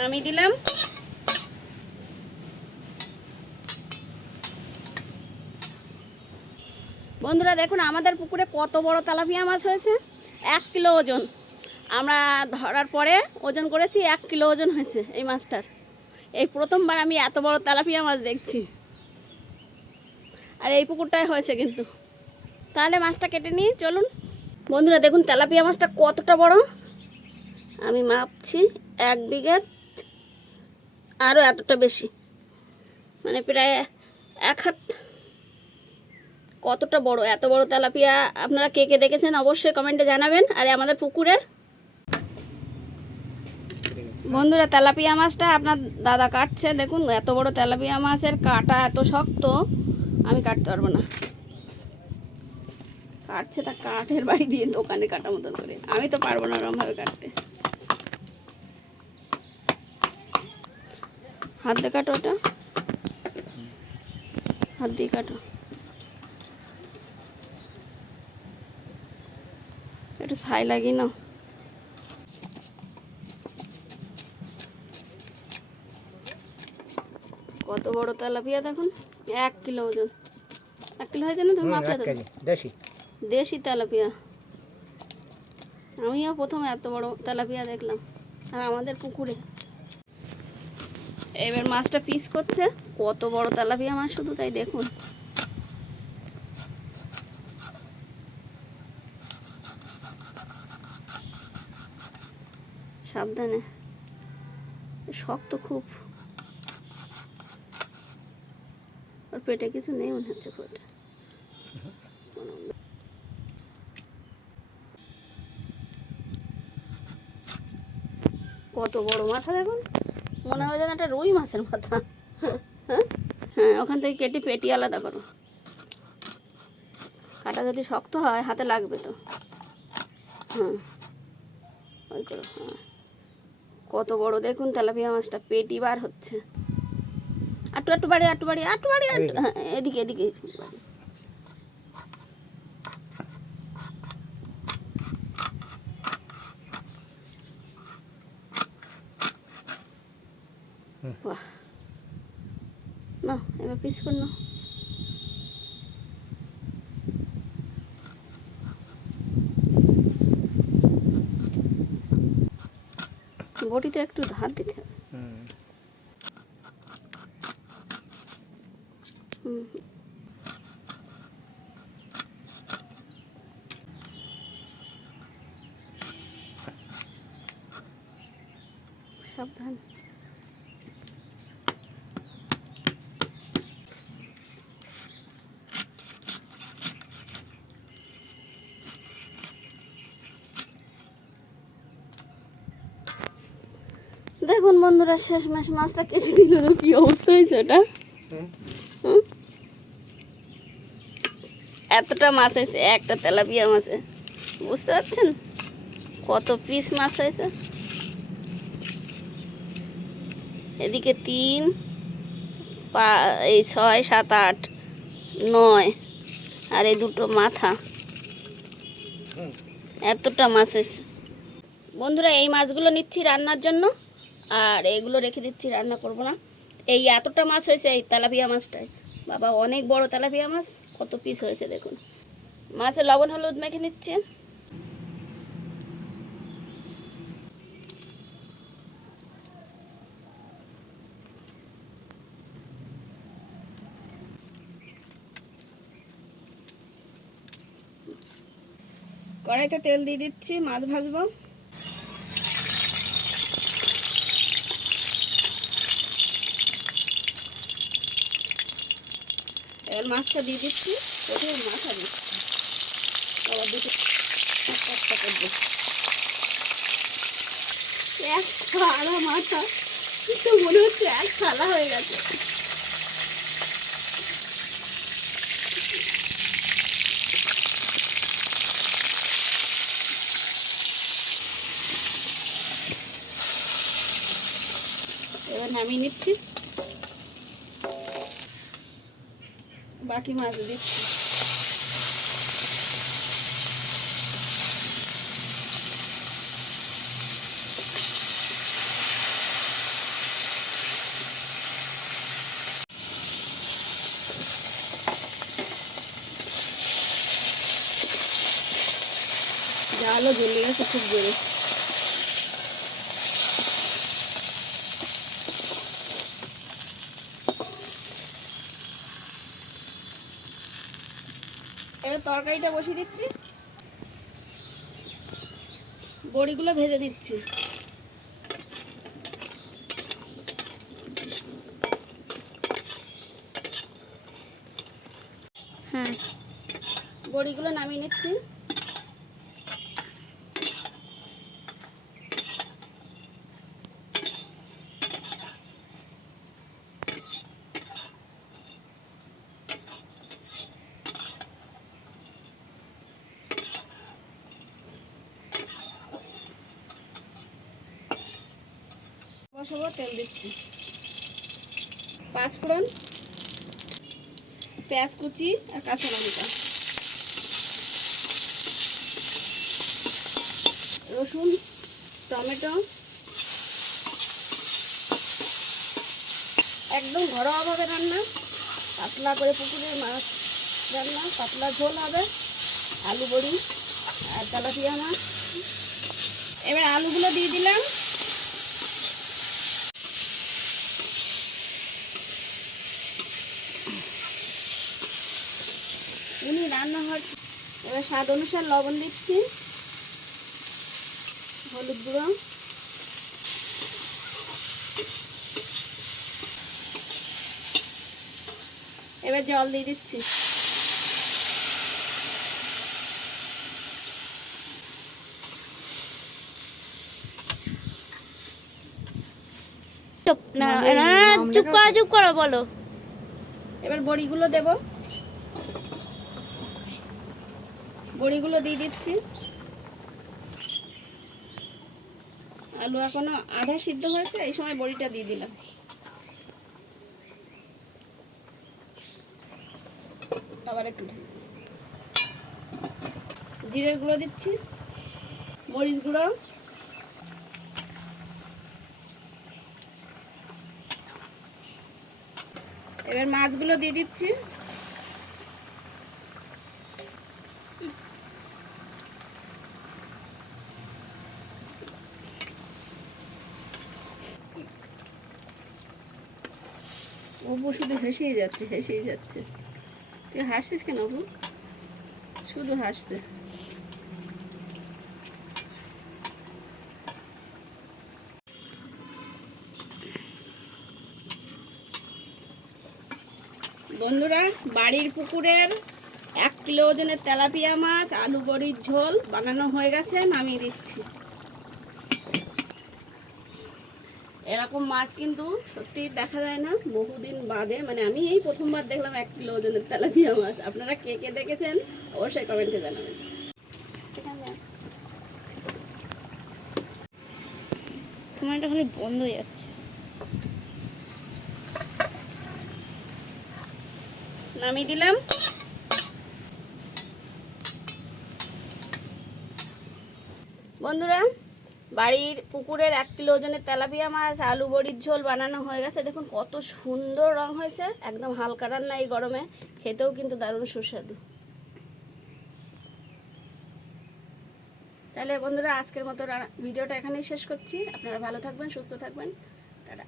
নামিয়ে দিলাম। বন্ধুরা দেখুন, আমাদের পুকুরে কত বড় তেলাপিয়া মাছ হয়েছে? এক কিলো ওজন। আমরা ধরার পরে ওজন করেছি, এক কিলো ওজন হয়েছে এই মাছটার। এই প্রথমবার আমি এত বড় তেলাপিয়া মাছ দেখছি। আর এই পুকুরটাই হয়েছে কিন্তু। তাহলে মাছটা কেটে নিই, চলুন। বন্ধুরা দেখুন, তেলাপিয়া মাছটা কতটা বড়? আমি মাপছি, এক বিঘা আরও এতটা বেশি। মানে প্রায় এক হাত কতটা বড়, এত বড় তেলাপিয়া আপনারা কে কে দেখেছেন অবশ্যই কমেন্টে জানাবেন। আর আমাদের পুকুরের বন্ধুরা, তেলাপিয়া মাছটা আপনার দাদা কাটছে। দেখুন, এত বড় তেলাপিয়া মাছের কাটা এত শক্ত, আমি কাটতে পারব না। কাটছে তা কাঠের বাড়ি দিয়ে দোকানে কাটা মতন করে। আমি তো পারব না ওরমভাবে কাটতে। হাত দিয়ে কাটো ওটা। হাত দিয়ে কাটো। একটু ছাই লাগিয়ে নাও। কত বড় তেলাপিয়া দেখুন এক কিলো ওজন। এক কিলো হয়েছে না? তুমি দেশি। দেশি তেলাপিয়া। আমিও প্রথম এত বড় তেলাপিয়া দেখলাম আর আমাদের পুকুরে। এবার মাছটা পিস করছে। কত বড় তেলাপিয়া মাছ শুধু তাই দেখুন। সাবধানে। শক্ত খুব। ওর পেটে কিছু নেই মনে হচ্ছে খুব কত বড় মাথা দেখুন মনে হয় যেন একটা রুই মাছের মাথা হ্যাঁ হ্যাঁ ওখান থেকে কেটে পেটি আলাদা করো। কাটা যদি শক্ত হয় হাতে লাগবে তো। হ্যাঁ ওই করো হ্যাঁ। কত বড় দেখুন তেলাপিয়া মাছটা পেটি বার হচ্ছে। আটু আটু বাড়ি আটু বাড়ি আটু বাড়ি আটু হ্যাঁ এদিকে এদিকে। বাড়ি। বাহ না এবার পিস কর না বটিতে একটু ধার দিতে হবে। সাবধান। দেখুন বন্ধুরা শেষ মাস মাছটা কেটে দিল তো কি অবস্থা হয়েছে ওটা? এতটা মাছ হয়েছে একটা তেলাপিয়া মাছে বুঝতে পারছেন? কত পিস মাছ হয়েছে। এদিকে তিন পা এই ছয় সাত আট নয় আর এই দুটো মাথা। এতটা মাছ হয়েছে। বন্ধুরা এই মাছগুলো নিচ্ছি রান্নার জন্য। আর এগুলো রেখে দিচ্ছি, রান্না করব না। এই এতটা মাছ হয়েছে, এই তেলাপিয়া মাছটাই। বাবা, অনেক বড় তেলাপিয়া মাছ, কত পিস হয়েছে দেখুন। মাছে লবণ, হলুদ মেখে নিচ্ছে। কড়াইতে তেল দিয়ে দিচ্ছি, মাছ ভাজবো এবার মাছটা দিয়ে দিচ্ছি, প্রথমে মাথা দিচ্ছি। আবার দুটো একটা করব এক মাথা তো মনে হচ্ছে এক থালা হয়ে গেছে। এবার নামিয়ে নিচ্ছি। बाकी माँ दी जालो झुल गया सब এবার তরকারিটা বসিয়ে দিচ্ছি। বড়িগুলো ভেজে দিচ্ছি হ্যাঁ। বড়িগুলো নামিয়ে নিচ্ছি। বসাবো তেল দিচ্ছি। পাঁচফোড়ন পেঁয়াজ কুচি আর কাঁচা লঙ্কা। রসুন, টমেটো। একদম ঘরোয়াভাবে রান্না। পাতলা করে পুকুরের মাছ রান্না। পাতলা ঝোল হবে, আলু বড়ি আর তেলাপিয়া মাছ। এবার আলুগুলো দিয়ে দিলাম। এবার স্বাদ অনুসার লবণ দিচ্ছি। হলুদ গুঁড়ো। এবার জল দিয়ে দিচ্ছি। চুপ করো চুপ করো বলো। এবার বড়িগুলো দেব। বড়িগুলো দিয়ে দিচ্ছি। আলু এখনও আধা সিদ্ধ হয়েছে, এই সময় বড়িটা দিয়ে দিলাম। আবার একটু জিরের গুঁড়ো দিচ্ছি, মরিচ গুঁড়ো। এবার মাছগুলো দিয়ে দিচ্ছি। অপু শুধু হেসেই যাচ্ছে হেসেই যাচ্ছে। তুই হাসছিস কেন অপু? শুধু হাসছে। বন্ধুরা, বাড়ির পুকুরের এক কিলো ওজনের তেলাপিয়া মাছ, আলু বড়ির ঝোল বানানো হয়ে গেছে নামিয়ে দিচ্ছি। এরকম মাছ কিন্তু সত্যি দেখা যায় না বহুদিন বাদে। মানে আমি এই প্রথমবার দেখলাম এক কিলো ওজনের তেলাপিয়া মাছ। আপনারা কে কে দেখেছেন অবশ্যই কমেন্টে জানাবেন। এটা খালি বন্ধ হয়ে যাচ্ছে। নামিয়ে দিলাম। বন্ধুরা বাড়ির পুকুরের এক কিলো ওজনের তেলাপিয়া মাছ, আলু বড়ির ঝোল বানানো হয়ে গেছে। দেখুন কত সুন্দর রং হয়েছে। একদম হালকা রান্না এই গরমে। খেতেও কিন্তু দারুণ সুস্বাদু। তাহলে বন্ধুরা, আজকের মতো ভিডিওটা এখানেই শেষ করছি। আপনারা ভালো থাকবেন, সুস্থ থাকবেন। টাটা।